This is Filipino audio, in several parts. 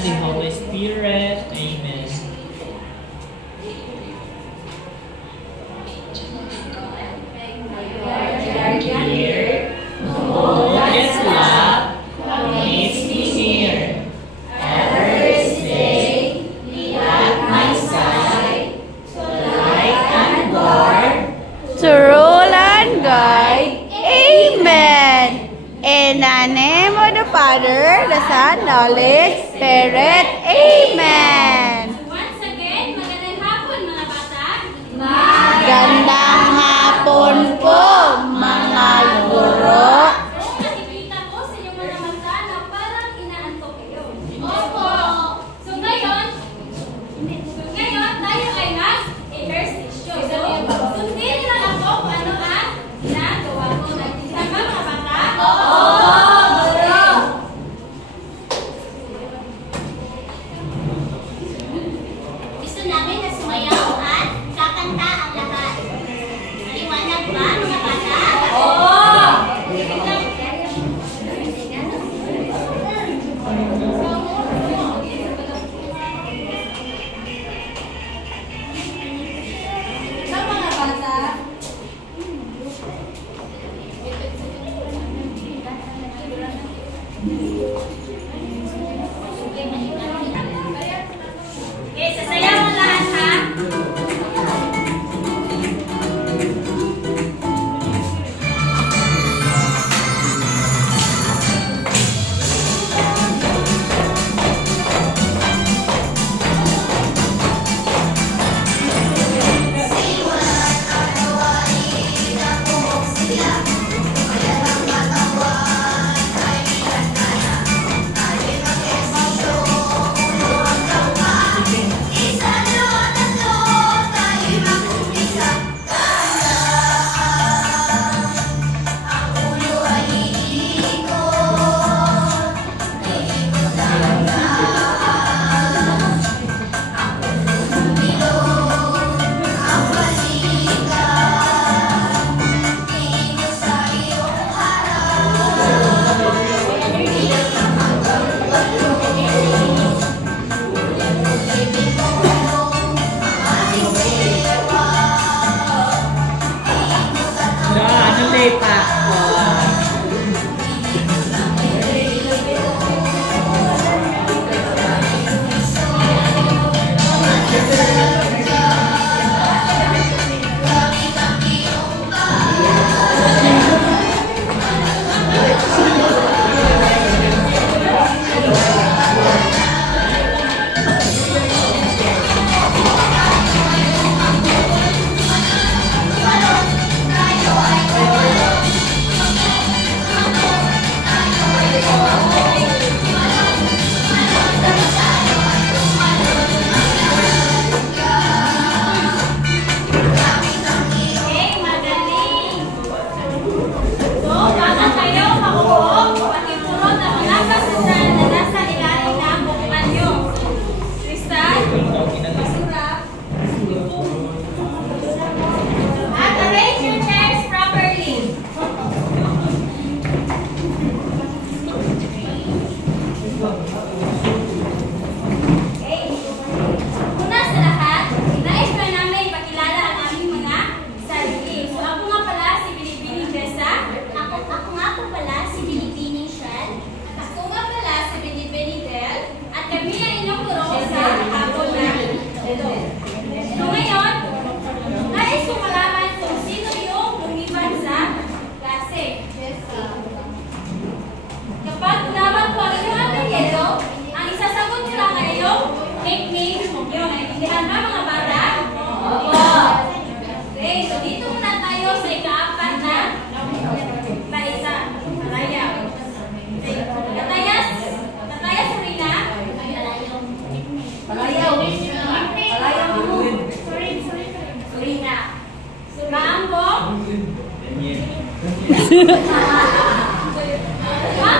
and the Holy Spirit. Amen. Dear, who is love, makes me near. Ever stay, be at my side, to light and guard, to rule and guide. Amen. In the name of the Father, the Son, the Holy Spirit. Amen. Once again, magandang hapon mga bata. Magandang hapon po, mga guro. Nakikita ko sa inyong mga mata na parang inaantok kayo. Opo. So ngayon tayo ay nag-ehersisyo. Sundin lang ako kung ano ang ginagawa ko. Tama mga bata? Gusto namin na sumayaw at kakanta ang lahat. Maliwanag ba mga bata? Okay, sasayaw ang lahat ha.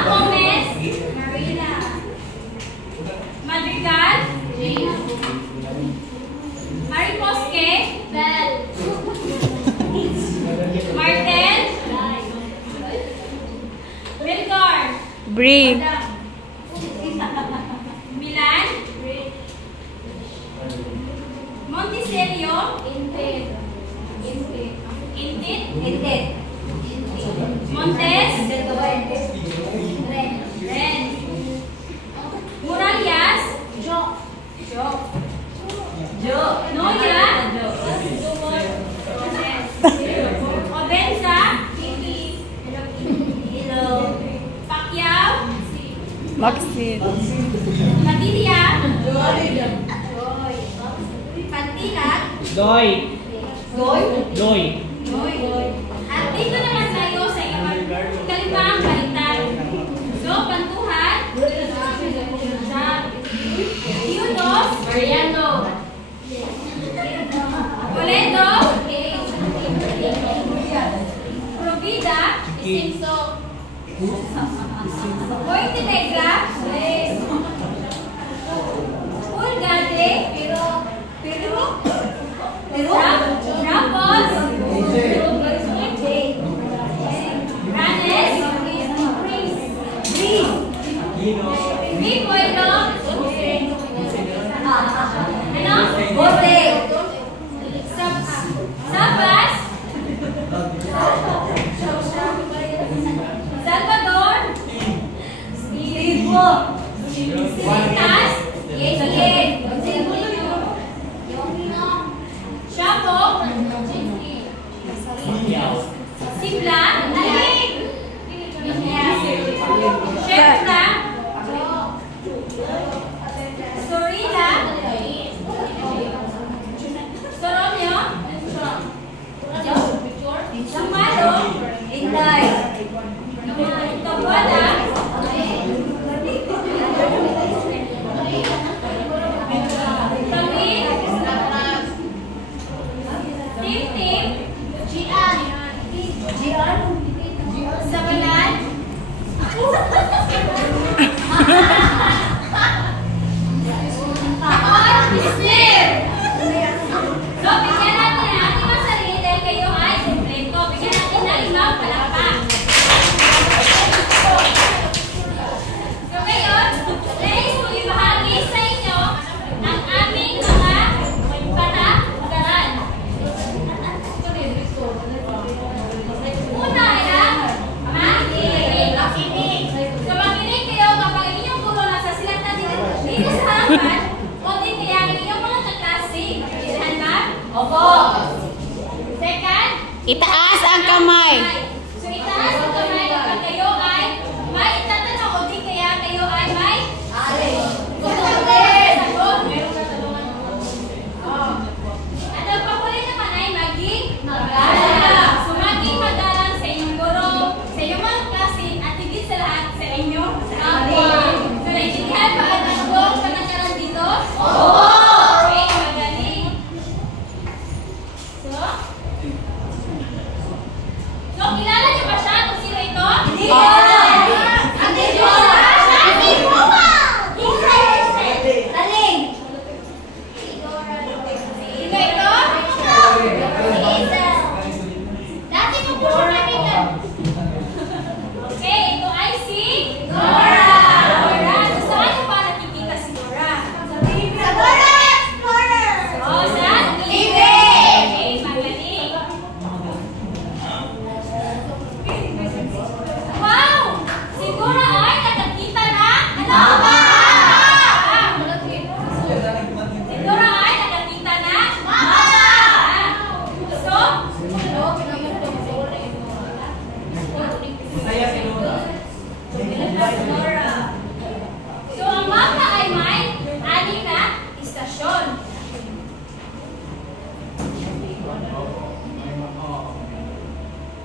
Gomez, Marina, Madrigal, Mariposque, Bell, Martin, Wilgar, Bree, Milan, Maxine. Padilla. Pantilag. Doy. Doy. At dito naman tayo sa ikalimang baliktad. So, Pantuhan. Diudos. Mariano. Toledo. Provida. Isimso. Puente Negra. Pulgadre. Rapos. Ranes. Ripuelo. Ano? Bote. Sabas. Salvador. Silitas. Shapo. Sibla. Shepla. Sorila. Soromio. Sumado. Inday. Tawada. Pamit. Tim. Sabalan. Isnir. So, bigyan natin ang ating mga sarili dahil kayo ay kumpleto. Bigyan natin ng limang palakpak. So, ngayon, nais kong ibahagi sa inyo ang aming mga patakaran. Una ay ang makinig. So, makinig kayo kapag ang inyong guro nasa silatan dito sa harapan o din kaya ang inyong mga kaklase. Maintindihan ba? Opo. Second, Itaas ang kamay. so itaas ang kamay kapag kayo ay may itatanong o din kaya kayo ay may sagot. Meron katanungan. At ang pakulit naman ay maging magalang. So maging magalang sa inyong guro, sa inyong mga klase, at higit sa lahat sa inyong kapwa. So naiintindihan ba ang tatlong patakaran dito? Oo! Okay, magaling. So, kilala niyo ba siya kung sino ito? Hindi! Ate Josa! Ate Puma! Taling! Sino ito? Dati ko po siya kaibigan. Okay, ito ay si Dora! Dora! So, saan niyo pa nakikita si Dora? Sa Dora Explorer! Oh, sa TV! Okay, magaling. Wow! Siguro ay nakakita na ano? Siguro ay nakakita na mapa! So? So, ang mapa ay may anim na istasyon.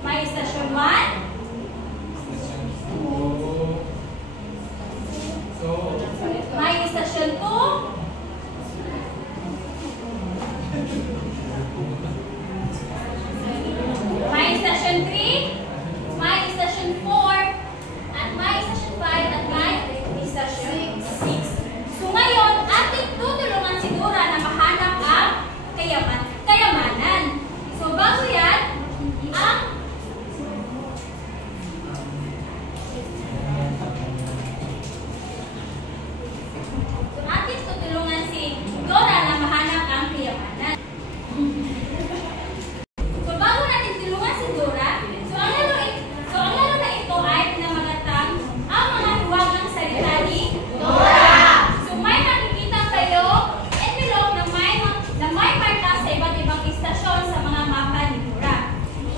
May istasyon 1, may istasyon 2, may istasyon 3, may istasyon 4, at may istasyon 5, at may istasyon 6. So ngayon, ating tutulungan si Dora na mahanap ang kayamanan. So bago yan, ang ating tutulungan si Dora na mahanap ang kayamanan. So bago natin tulungan si Dora, so ang laro na ito ay pinamagatang ang mga hiwagang salita ni Dora. So may makikita kayo envelope na may marka sa iba't ibang istasyon sa mga mapa ni Dora.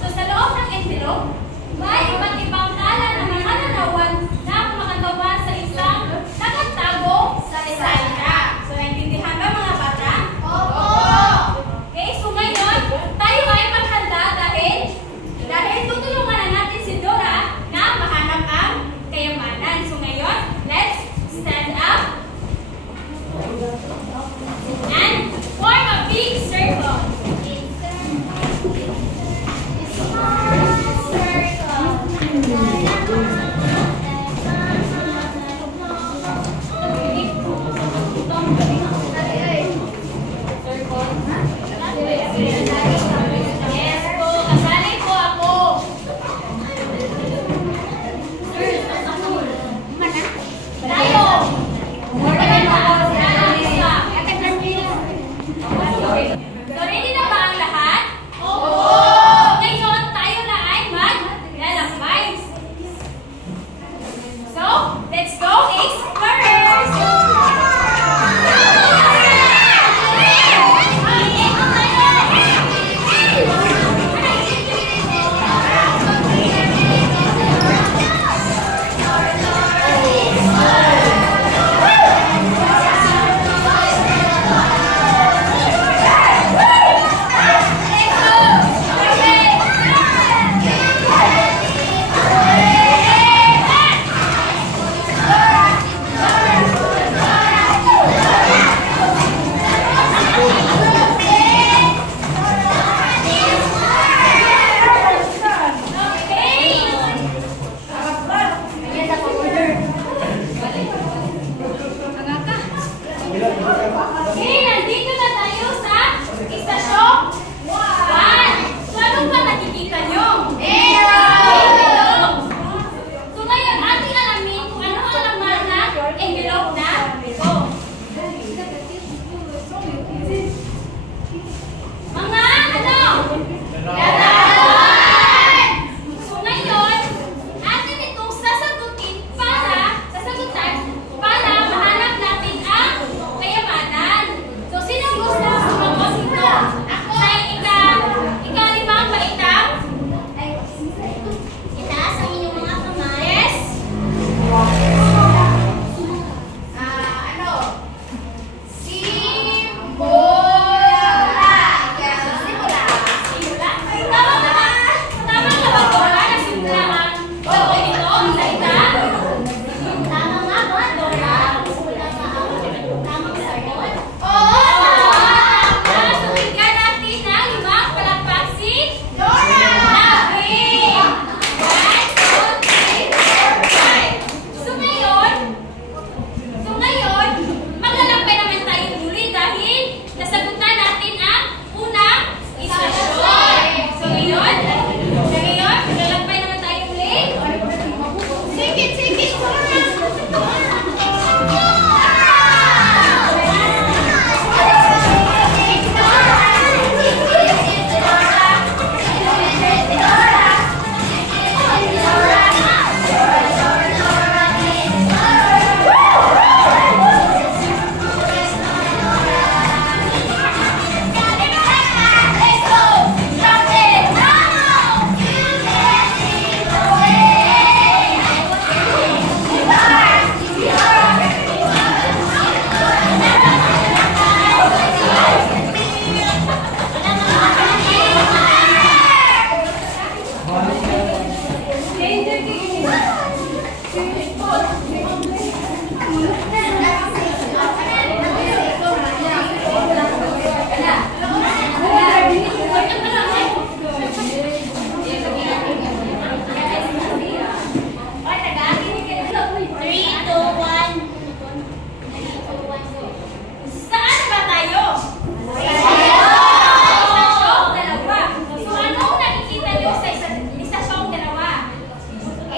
So sa loob ng envelope, may iba't ibang kala na mga larawan na kumakatawan sa isang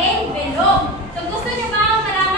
Envelope. So gusto niyo ba malaman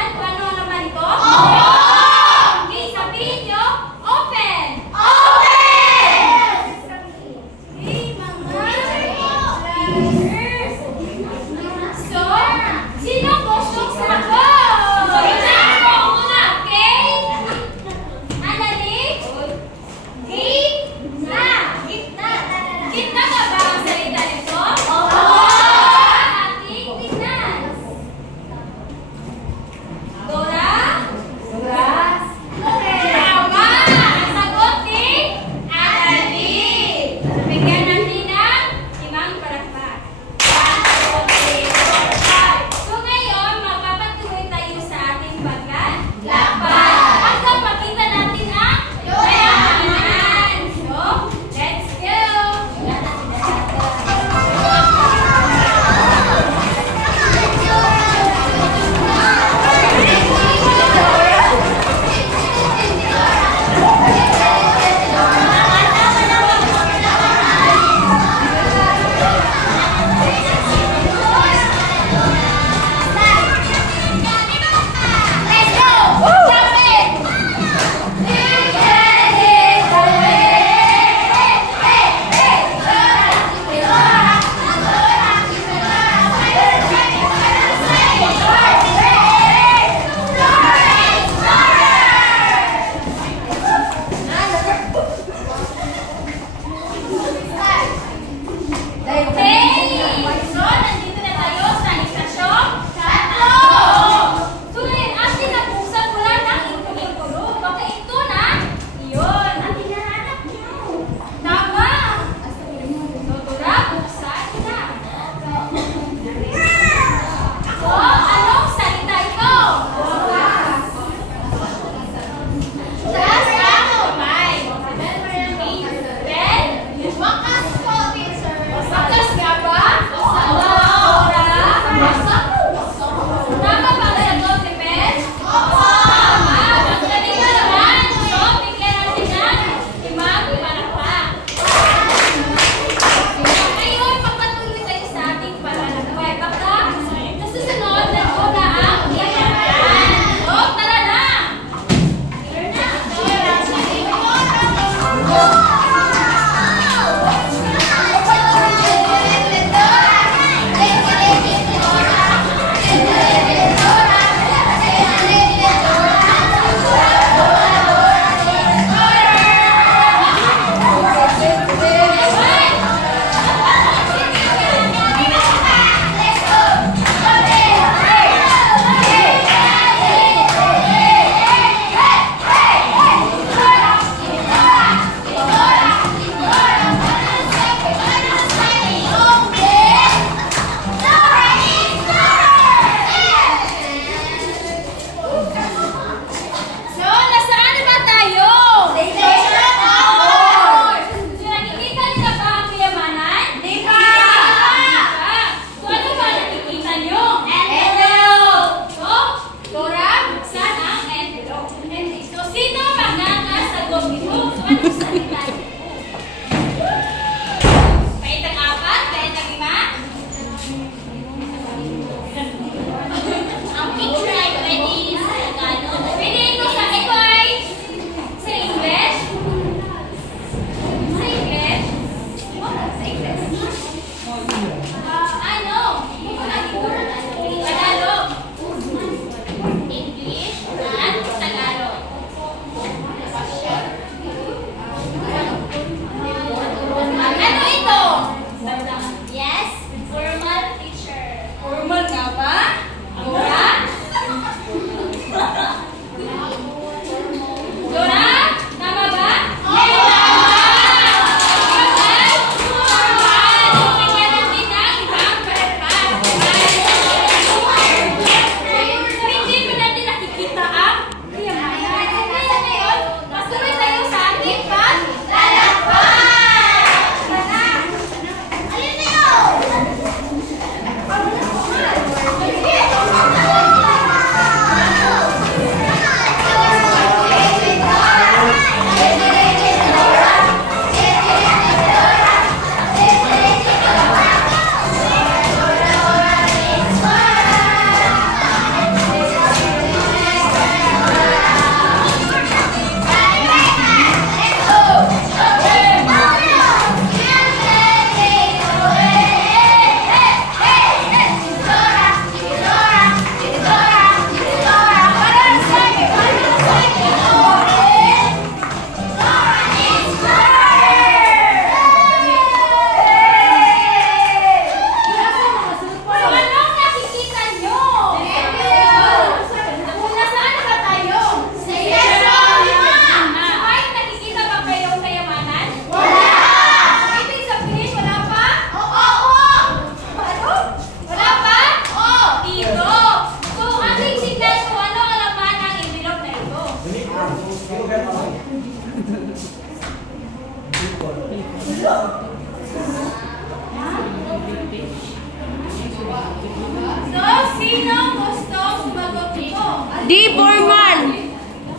Di formal.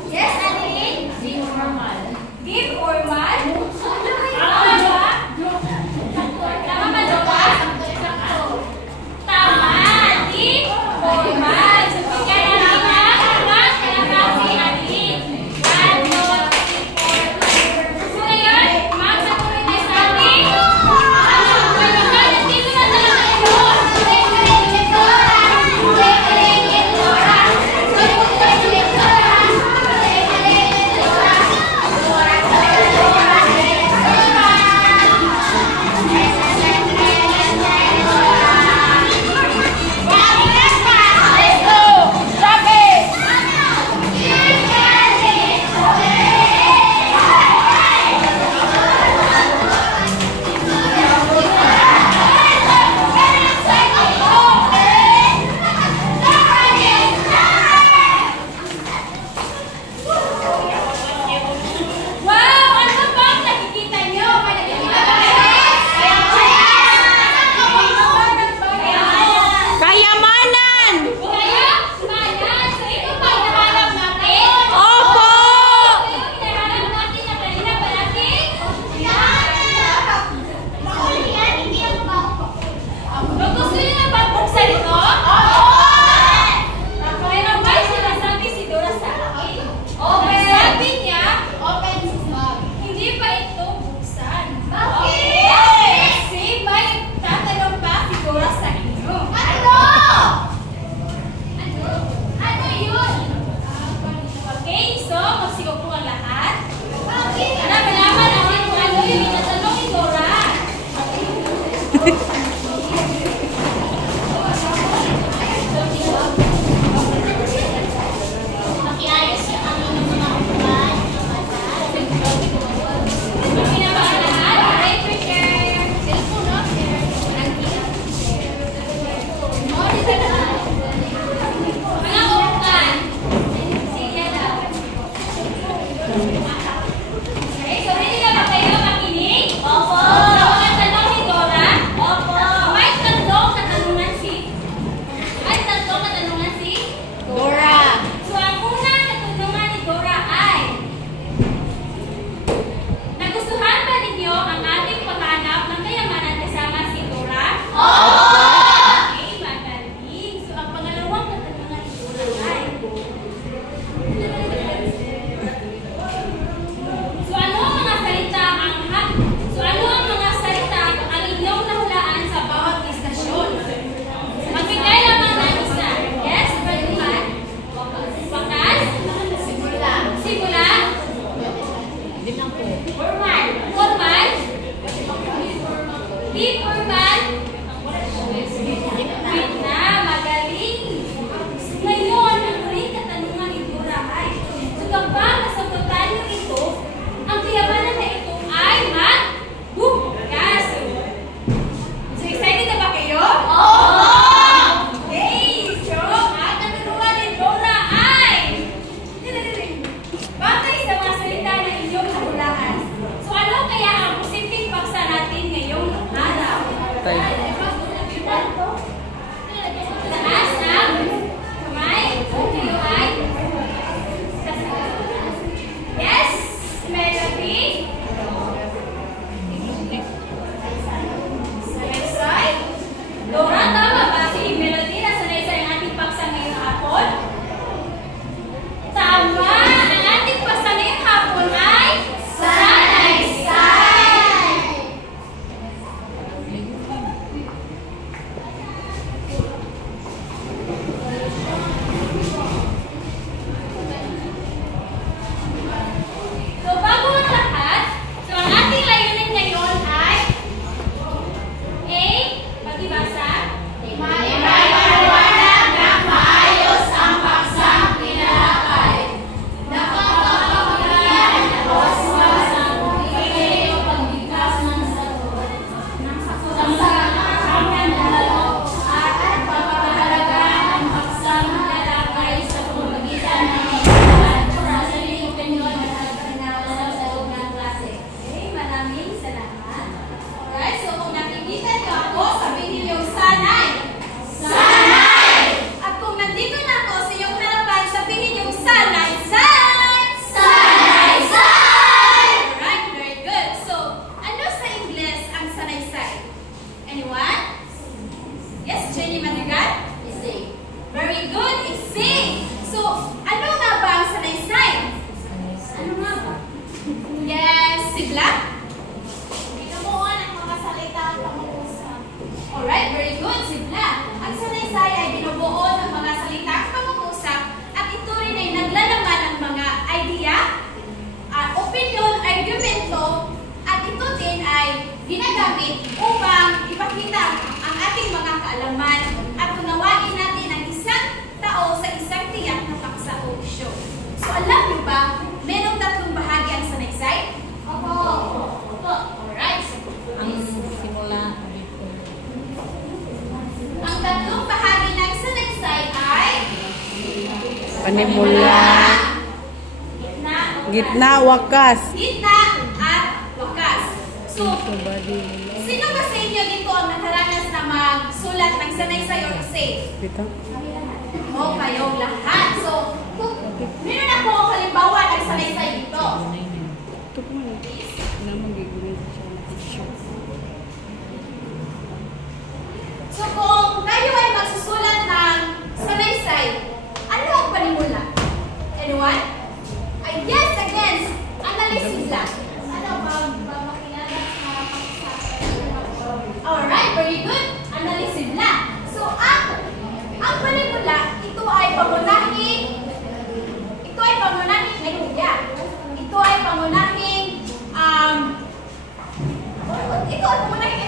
Yes, Adeline? Deep formal. Deep formal? Tama ba, Dora? Tama. Deep formal. So, bigyan natin ng kalabang si Adeline. 1, 2, 3, 4. So, ngayon, ma'am, patuloy tayo sa ating pagkakas. Dito na talaga ito. Panimula. Gitna. Gitna, wakas. Gitna at wakas. So, sino ba sa inyo dito ang nakaranas na magsulat ng sanaysay or essay? Dito. O, kayong lahat. So, meron ako halimbawa ng sanaysay dito. So, kung tayo ay magsusulat ng sanaysay, ano ang panimula? Anyone? Ay, yes, again, analysis lang. Ano ba makilala sa alright, very good. Analysis lang. So, ang panimula, ito ay pangunahing idea. Ito ay pangunahing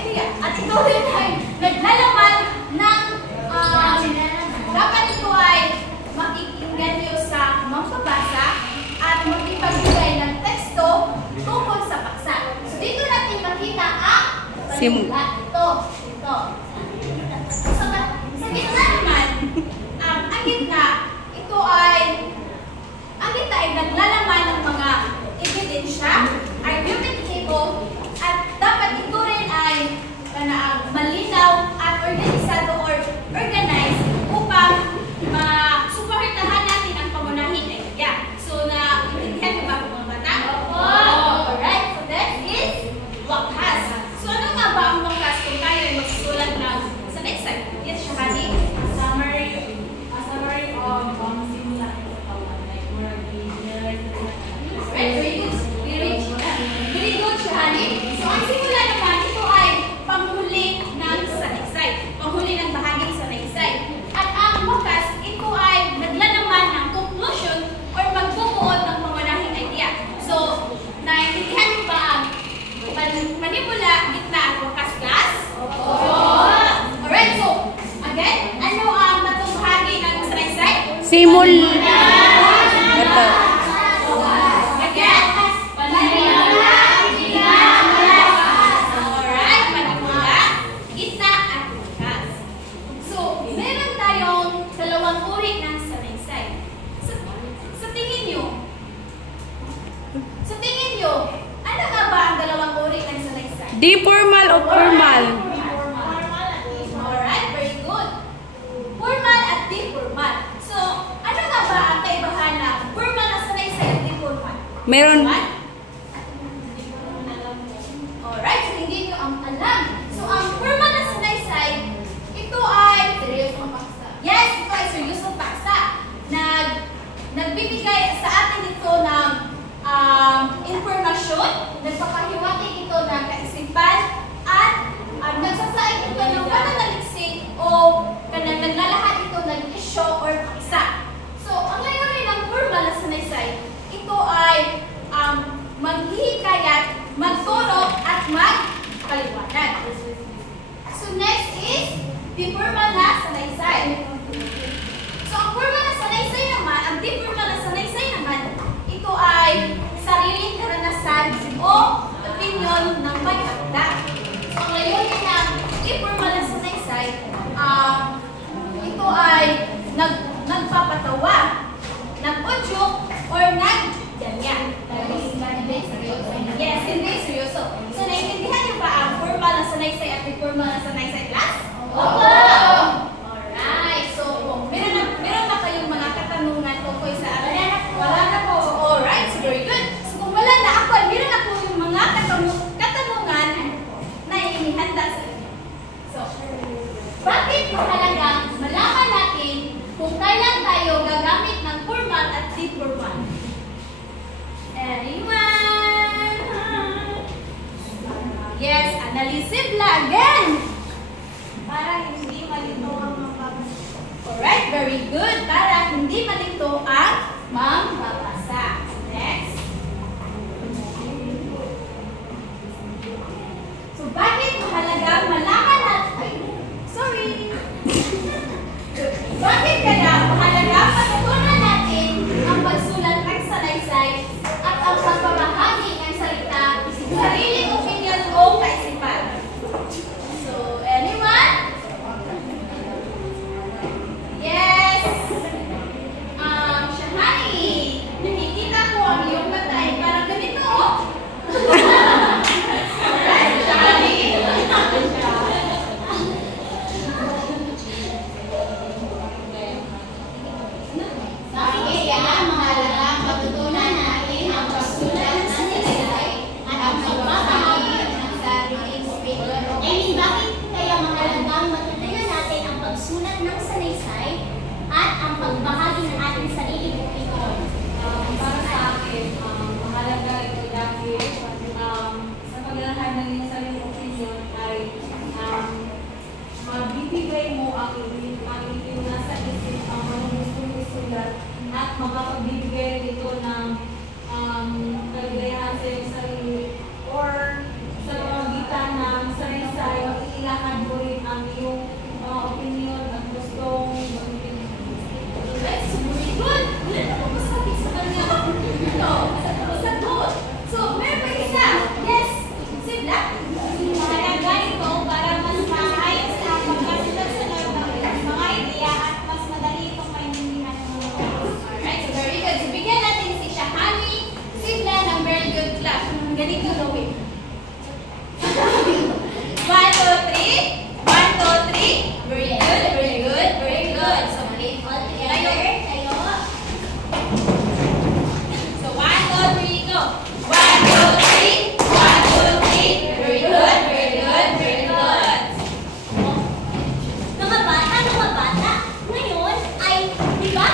idea. At ito rin ay naglalaman ng dapat ito ay makikinggan niyo sa magbabasa at magbibigay ng teksto tungkol sa paksa. So, dito natin makita ang panimula. Ito. Sa gitna naman, ang gitna ay naglalaman ng mga ebidensya, argumentatibo, at dapat ito rin ay malinaw at organisado or organized upang masuportahan natin ang pangunahing idea. So, naintindihan mo ba mga bata? Alright, so that is wakas. So, ano nga ba ang wakas kung tayo ay magsusulat ng sa next slide? Yes, Shahani? Summary of simula ng katawan. Like, more beginners. Very good, Shahani. So, ang simula naman, ito ay panghuli ng sanaysay. Panghuli ng bahaging sanaysay. At ang wakas, ito ay naglalaman ng conclusion or magbubuod ng pangunahing idea. So, naiintindihan mo ba ang panimula, gitna at wakas class? Alright, so, again, ano ang matong bahagi ng sanaysay? Simula. Ito. Di formal o formal? Alright, very good. Formal at di formal. So, ano nga ba ang kaibahan ng formal na sanaysay at di formal? Meron. Alright, so hindi nyo ang alam. So, ang formal na sanaysay, ito ay seryosong paksa. Yes, ito ay seryosong paksa. Nagbibigay sa atin ito ng informasyon, nagpapahiwatig ito ng kaisipan, at nagsasaing ito ng pananaliksik o naglalahat ito ng isyo or paksa. So, ang layunin ng formal na sanaysay, ito ay maghihikayat, magturo at magpaliwanag. So, next is the formal na sanaysay. So, ang formal na sanaysay naman, ang di formal na sanaysay naman, ito ay sariling karanasan o opinion ng may handa. So, ang layunin ng informal na sanaysay, ito ay nagpapatawa, nag-udyok, or nag-ganya. Yes, hindi seryoso. So, naiintindihan niyo ba ang formal na sanaysay at informal na sanaysay class? Opo! Alright. So, meron na kayong mga katanungan tungkol sa atin? Wala na po. Alright, so very good. So, kung wala na ako, meron na po yung mga katanungan na inihanda sa inyo. So, bakit mahalagang malaman natin kung kailan tayo gagamit ng formal at di formal? Anyone? Yes, analysis again. Para hindi malito ang mambabasa. Alright, very good. Para hindi malito ang mambabasa. Next. So, bakit mahalagang malaman natin? Bakit kaya mahalagang matutunan natin ang pagsulat ng sanaysay at ang pagbabahagi ng salita, sariling opinion o kaisipan? So, anyone?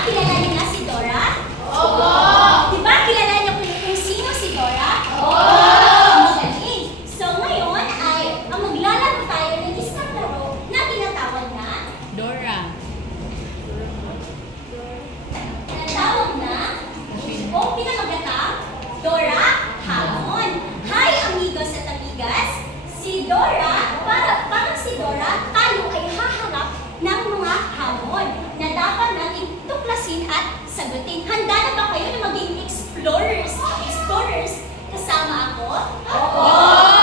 kilala niyo na si Dora? Oo! Diba kilala niyo kung sino si Dora? Magaling! So ngayon ay maglalaro tayo ng isang laro na tinatawag na Dora. o pinamagatang Dora Hamon. Hi amigos at amigas! Si Dora, parang si Dora, tayo ay haharap ng mga hamon na dapat natin tuklasin at sagutin. Handa na ba kayo na maging explorers? Explorers kasama ako? Oo!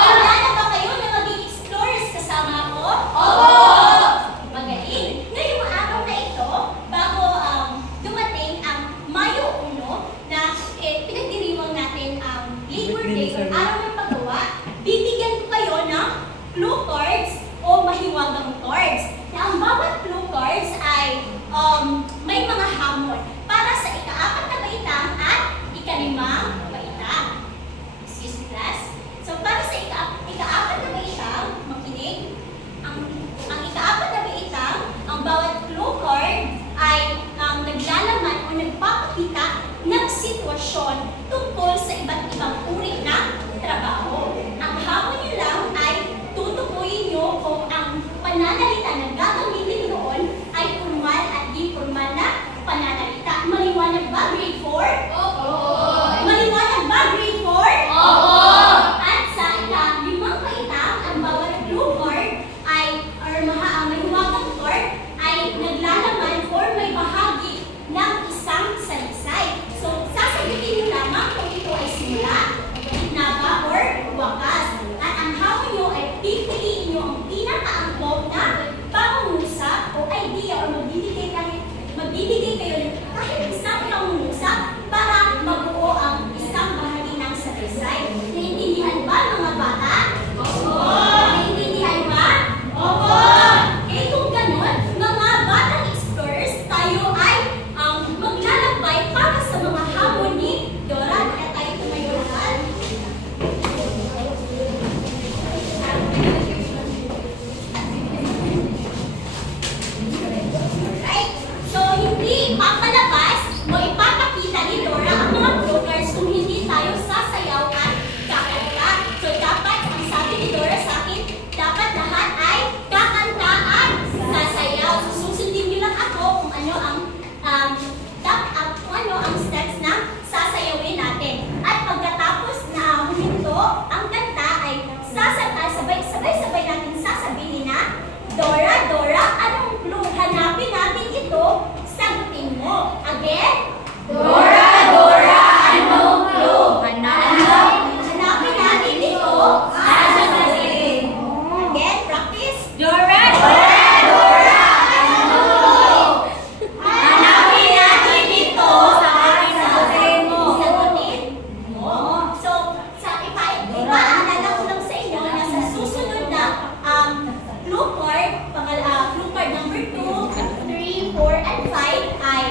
Handa na ba kayo na maging explorers kasama ako? Oo! Magaling! Ngayong araw na ito, bago dumating ang Mayo 1 na pinagdiriwang natin ang Labor Day or Araw ng Paggawa, bibigyan ko kayo ng clue cards o mahiwagang cards. Na ang bawat clue cards ay may mga hamon para sa ika-4 na baitang at ika-5 baitang. Excuse me, class. So, para sa ika-4 na baitang, makinig, ang ika-4 na baitang, ang bawat clue card ay naglalaman o nagpapakita ng sitwasyon tungkol sa iba't ibang uri ng trabaho. Ang hamon nyo lang ay tutukuyin nyo kung ang pananalita na gagamitin noon ay formal at informal na pananalita. Maliwanag ba, grade 4? Oo! Maliwanag ba, grade 4? Oo! At sa ika-5 baitang, ang bawat clue card ay, or mahiwagang card, ay naglalaman or may bahagi ng isang salaysay. So, sasagutin nyo lamang kung ito ay simula, gitna ba, or wakas. At ang hamon nyo ay pipiliin nyo ang pinakaangkop na pangungusap o idea o magbibigay kayo ng kahit isang pangungusap para mabuo ang isang bahagi ng salaysay. Naiintindihan ba mga bata? Oo! Naiintindihan ba? Oo! Eh kung ganon, mga batang explorers, tayo ay maglalakbay para sa mga hamon ni Dora. Kaya tayo tumayo lahat. Alright. So, hindi ipapalabas o ipapakita ni Dora ang mga clue cards kung hindi tayo sasayaw at kakanta. So, dapat, ang sabi ni Dora sa akin, dapat lahat ay kakanta at sasayaw. So, susundin niyo lang ako kung ano ang steps na sasayawin natin. At pagkatapos na huminto ang kanta ay sabay-sabay natin sasabihin na, Dora, Dora, anong clue? Hanapin natin ito, sagutin mo. Again? Dora, Dora, anong clue? Hanapin natin ito, sasagutin mo. Again, practice. Dora, Dora, Dora, anong clue? Hanapin natin ito, sasagutin mo. Sagutin mo. So, ipaalala ko lang sa inyo na sa susunod na clue card number 2, 3, 4, and 5 ay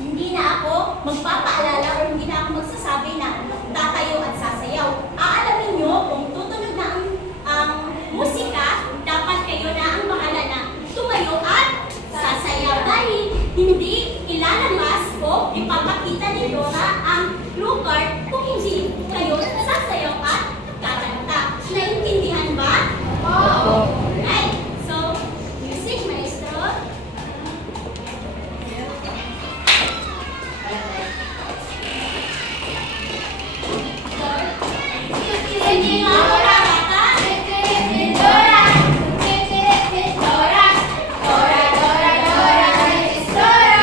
hindi na ako magpapaalala or hindi na ako magsasabi na tatayo at sasayaw. Aalamin nyo kung tutunog na ang musika, dapat kayo na ang bahala na tumayo at sasayaw. Dahil hindi ilalabas o ipapakita ni Dora ang clue card kung hindi kayo sasayaw at kakanta. Naintindihan ba? Oo! Alright. So, music, maestro. Hindi mo ako nakata? Dora! Dora! Dora, Dora, Dora, it's Dora!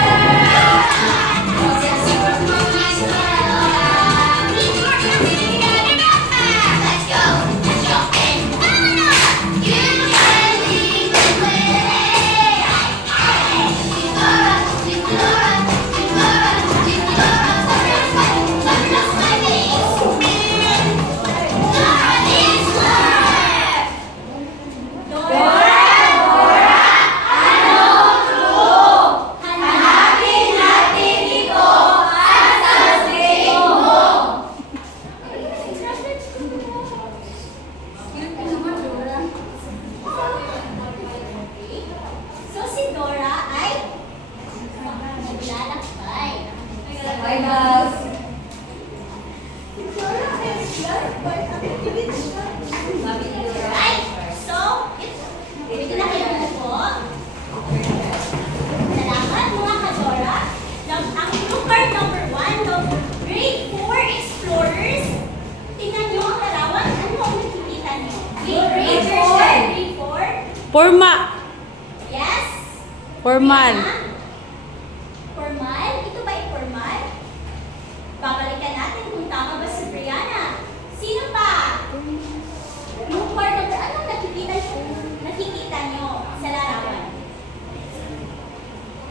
guys. Right. So, ito na kayo po. Salamat mga Kadora. Ang clue card number 1 ng grade 4 explorers. Tingnan nyo ang larawan. Ano ang nakikita nyo? Grade 4? Forma. Yes? Formal. Formal? Ito ba ay formal? Babalikan natin kung tama ba si Brianna. Sino pa? Yung part number, anong nakikita nyo sa larawan?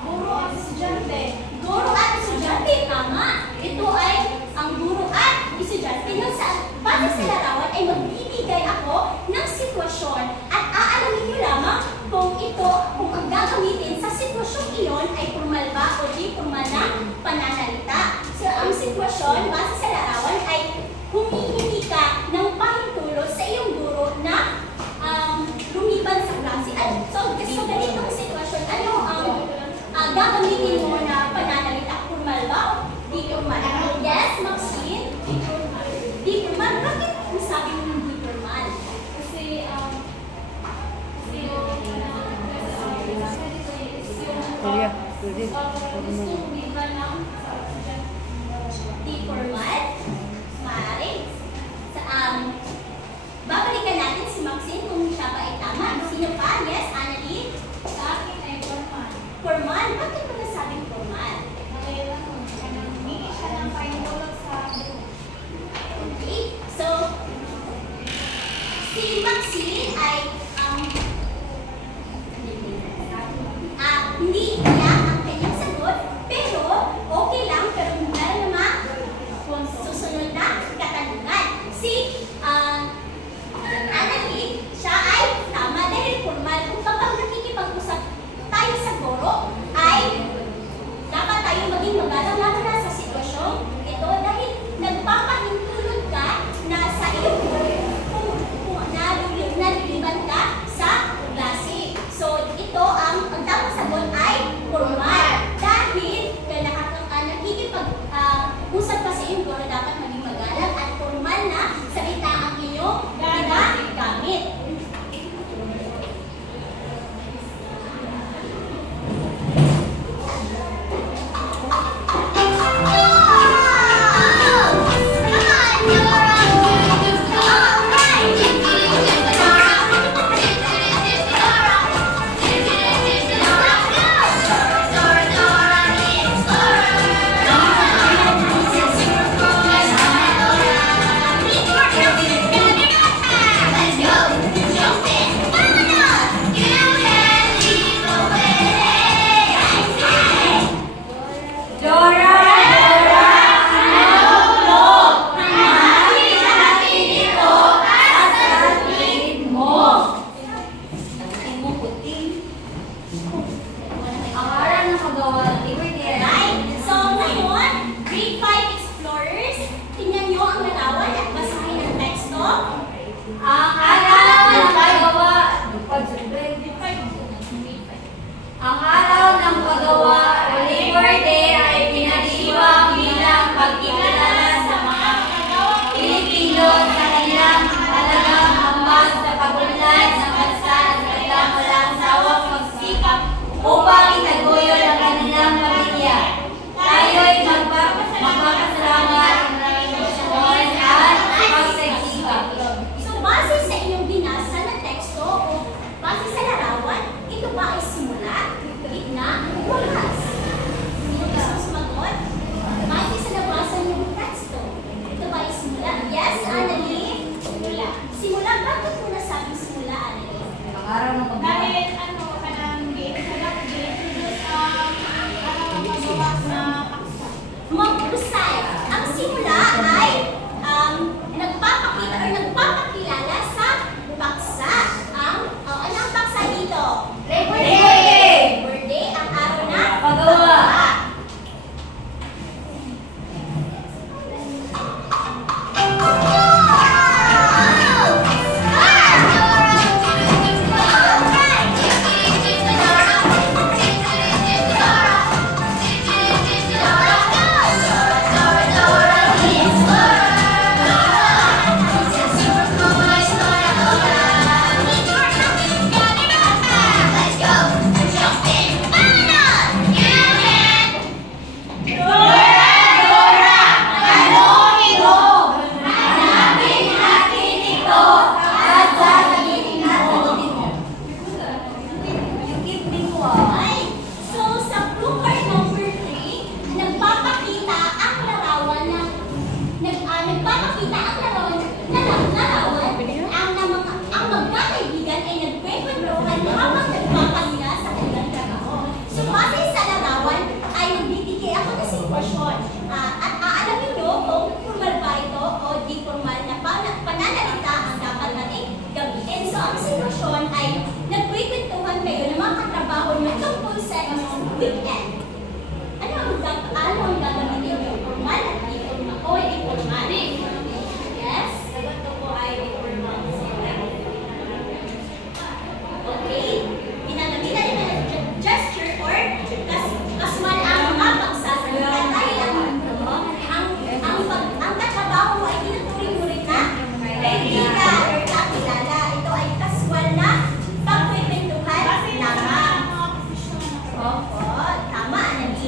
Guro ang estudyante. Guro at estudyante, tama. Ito ay ang guro at estudyante na base sa larawan ay magbibigay ako ng sitwasyon at aalamin nyo lamang kung ang gagamitin sa sitwasyong iyon ay formal ba o di formal na pananalita. So, ang sitwasyon base sa larawan ay humihingi ka ng pahintulot sa iyong guro na lumiban sa klase. So ganitong sitwasyon, ano ang gagamitin mo na pananalita? Formal ba o di formal? Yes, Maxine? Di formal. Bakit masabi mo hindi formal? Kasi, Di formal? Maaari. Babalikan natin si Maxine kung siya ba ay tama. Sino pa? Yes, Annalyn? sa akin ay formal. Formal? Bakit mo nasabing formal? Humingi siya ng pahintulot sa Okay. So, si Maxine ay hindi niya ang kanyang sagot, pero okay lang, pero meron naman susunod na katanungan. Si Annalyn, siya ay tama dahil formal. Kung kapag nakikipag-usap tayo sa guro, ay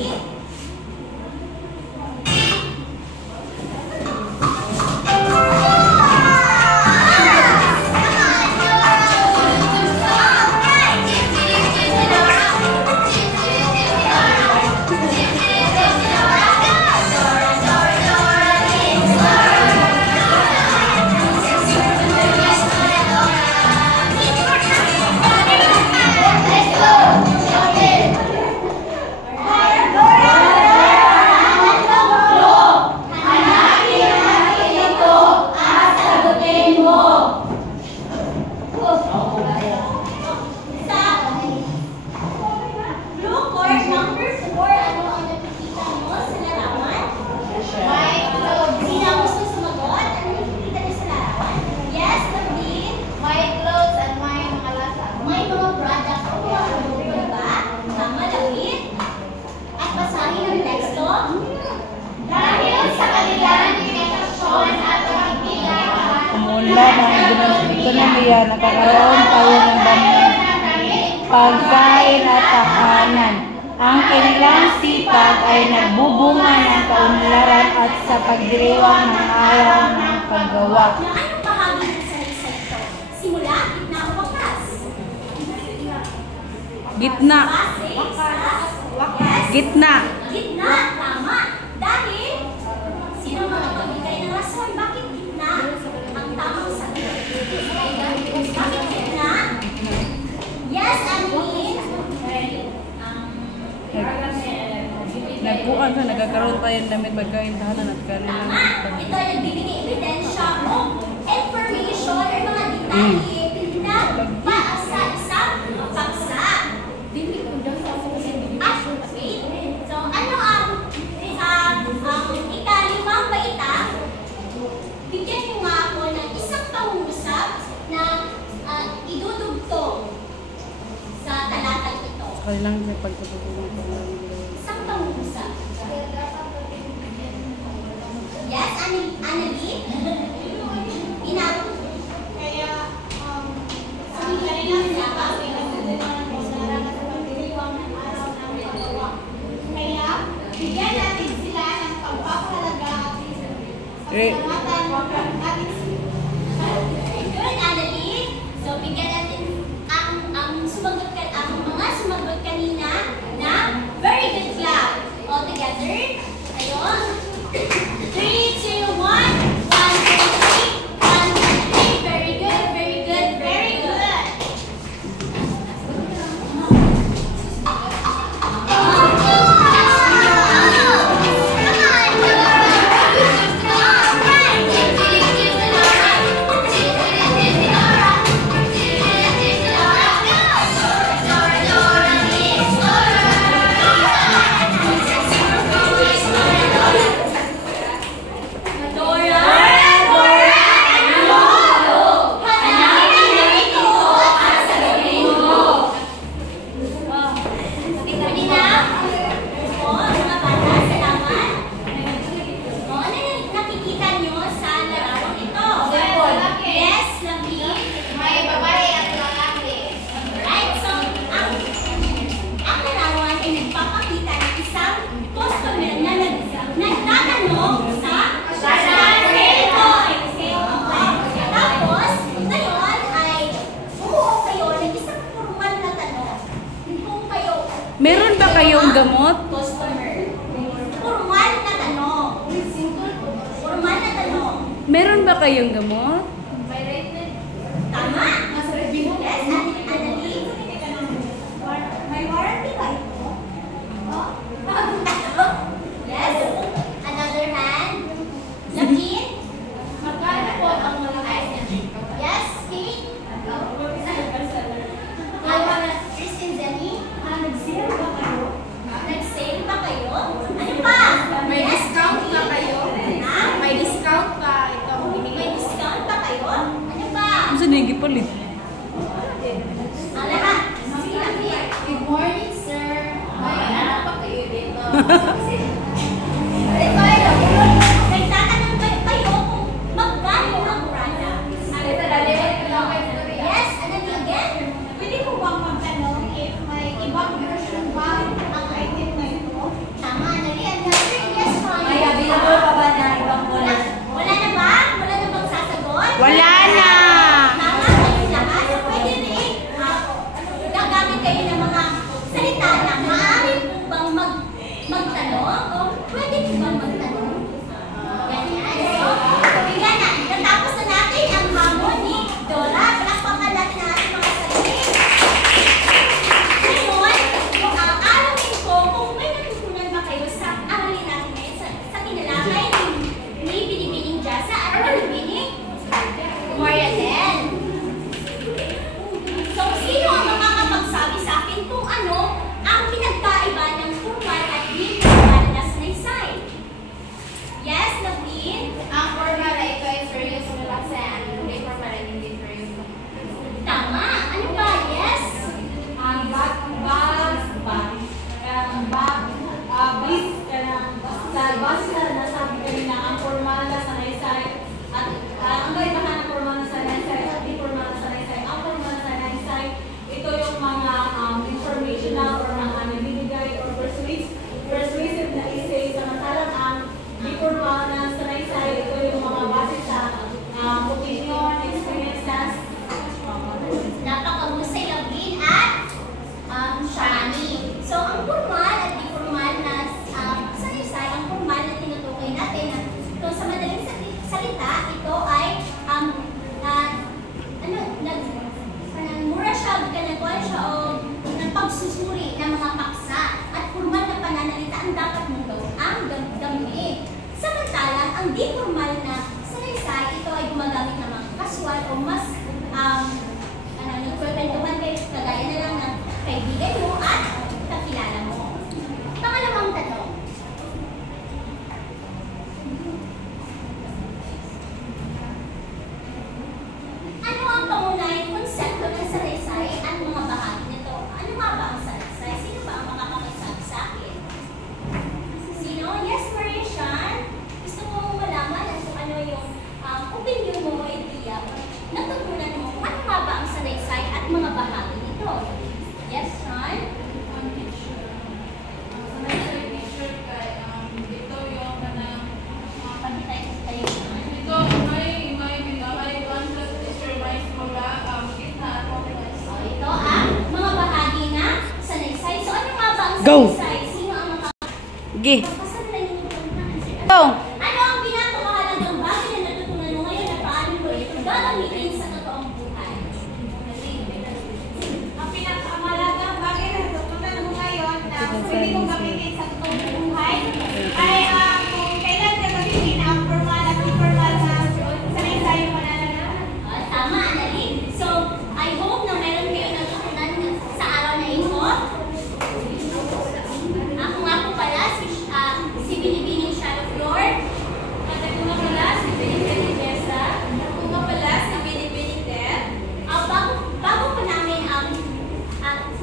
Annalyn? Umunlad ang ekonomiya, nagkakaroon tayo ng pagkain at tahanan. Ang kanilang sipag ay nagbubunga ng kaunlaran at sa pagdiriwang ng araw ng paggawa. Na anong bahagi ng salaysay ito? Simula, gitna o wakas? Gitna. Yes. Gitna. Gitna, tama. Dahil, sino mga magbigay ng rason? Bakit gitna ang tamang sagot? Bakit gitna? Yes, Annalyn. Nagbukan sa nagkakaroon tayo ng damit pagkain tahanan at kanilang Tama. sipag. Ito ay nagbibigay ebidensya o information or mga detalye na para sa isang paksa. At wait. So, ano ang ikalimang baita? Bigyan niyo nga ako ng isang pangungusap na idudugtong sa talatang ito. Kanilang sipag sa pagkain. Isang pangungusap. Yes, Annalyn? Inabot. Kaya, kaya, bigyan natin sila ng pagpapahalaga at pasalamatan natin sila. Good, Annalyn. So, bigyan natin ang mga sumagot kanina na very good clap. All together. Ayun. 3, 2, 1. 1, 2, 3. 1, 2, 3. Very good, very good, very good. Meron ba kayong gamot? Customer. Formal na tanong. Formal na tanong. Meron ba kayong gamot? Tama. Yes, Annalyn. May warranty ba ito? Yes. Another hand. Lakin. Magkano po ang malakas niya? Yes, Kate. Christine Denny. Nag-sale ba kayo? Nag-sale ba kayo? Ano pa? May discount ba kayo? Ha? May discount ba ito? May discount ba kayo? Ano pa? Ano sa nagipalit? Ang lahat. Sila, Pierre. Good morning, sir. May ano pa kayo dito? Nagtatanong ba kayo kung magkano ang product? Yes, Annalyn again. Pwede ko bang magtanong if may ibang version ba ang item na ito? magtanong o pwede po bang magtanong? Ganyan. So, bigyan na. Natapos na natin ang hamon ni Dora. Palakpakan natin ang ating mga sarili. Ngayon, alamin ko kung may natutunan ba kayo sa aralin natin ngayon sa tinalakay ni Binibining Jasa at Binibining Marianen. So, sino ang makakapagsabi sa akin kung ano ang pinagkaiba ng formal at di-formal na sanaysay? Yes, Naveen? Ang formal ay ito ay serious na lang sa hindi formal ay hindi serious. Tama. Ano ba? Yes? Basta nasabi kanina ang formal na sanaysay at ang kaibahan ng formal na sanaysay at di formal na sanaysay. Ang formal na sanaysay, ito yung mga informational or mga nabibigay or persuasive na essay, samantalang ang di formal na sanaysay, ito yung mga base sa opinion, experiences. Napakahusay Naveen at Shani. So, ang formal at di formal na sanaysay, ang formal na tinutukoy natin na ito sa madaling salita, ito ay mura siya, ganagwan siya o pagsusuri ng mga paksa at formal na pananalita ang dapat mong gamitin. Samantalang ang di formal na sanaysay, ito ay gumagamit ng mga casual o mas nagkwentuhan kayo kagaya na lang ng kaibigan mo at kakilala mo. Pangalawang tanong. Ano ang pangunahing konsepto ng sanaysay at mga bahagi nito? Ano nga ba ang sanaysay? Sino ba ang makakapagsabi sa akin? Sino? Yes, Maria Sean? Gusto mo malaman kung ano yung opinion mo o idea o natutunan mo kung ano nga ba ang sanaysay at mga bahagi nito? Yes, Sean? Ito ang mga bahagi na sanaysay. So, ano nga ba ang Go. sanaysay? Sino ang Gi. makakapagsabi na yung Go. ano ang pinakamahalagang bagay na natutunan mo ngayon at paano mo ito gagamitin sa totoong buhay? Ang pinakamalagang bagay na natutunan mo ngayon na pwede mong gamitin sa totoong buhay ay kung kailan ka gamitin ang formal at informal na sanaysay yung pananalaman. Tama, Annalyn. So, I hope na meron kayo natutunan sa araw na ito. Ako nga po pala, si Binibining Shadow Lord. At ako nga pala si Binibining Jessa. Ako nga pala si Binibining Deb. Bago pa namin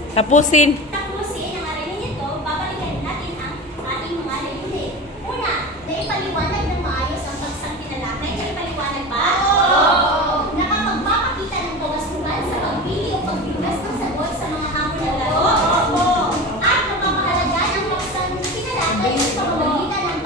Tapusin. tapusin ang aralin nito, babalikan natin ang ating mga layunin. Una, naipaliwanag ng maayos ang bagsang tinalakay. Naipaliwanag ba? Oo! Nakapagpapakita ng kawastuhan sa pagbili o paglunas ng sagot sa mga hamon ng laro. At napapahalagan ang bagsang tinalakay sa pamamagitan ng